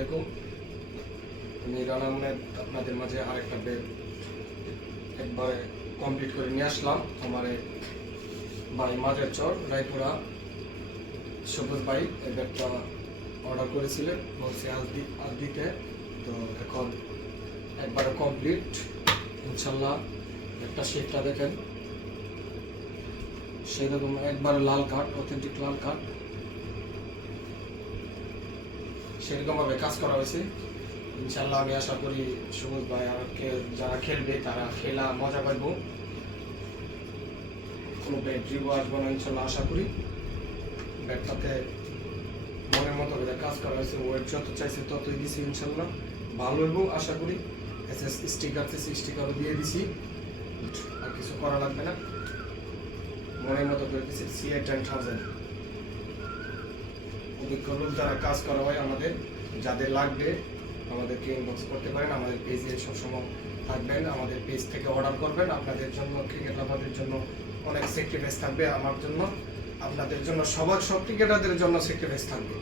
আলাইকুম। আমি রানা মুনের আপনাদের মাঝে আরেকটা বেড একবারে কমপ্লিট করে নিয়ে আসলাম। আমার ভাই মাঝের চর রায়পুরা সবুজ ভাই এই বেডটা অর্ডার করেছিলেন, বলছে আজ দিতে। তো এখন একবারে কমপ্লিট ইনশাল্লাহ। একটা শেপটা দেখেন, সেরকম একবারে লাল কাঠ, অথেন্টিক লাল কাঠ, সেরকমভাবে কাজ করা হয়েছে। ইনশাল্লাহ আমি আশা করি সবুজ ভাই আর যারা খেলবে তারা খেলা মজা পাইব, কোনো ব্যাড রিভিউ আসবো না ইনশাল্লাহ আশা করি। ব্যাগটাতে মনের মতো করে কাজ করা হয়েছে, ওয়েট যত চাইছে ততই দিছি ইনশাল্লাহ ভালো হইব আশা করি। স্টিকারও দিয়ে দিছি, আর কিছু করা লাগবে না, মনের মতো করে দিছি। CA 10,000 অভিজ্ঞ লোক যারা কাজ করা হয় আমাদের, যাদের লাগবে আমাদেরকে ইনবক্স করতে পারেন। আমাদের পেজে সবসময় থাকবেন, আমাদের পেজ থেকে অর্ডার করবেন। আপনাদের জন্য ক্রিকেট লাভারদের জন্য অনেক স্যাক্রিফাইস থাকবে, আমার জন্য, আপনাদের জন্য, সব ক্রিকেটারদের জন্য স্যাক্রিফাইস থাকবে।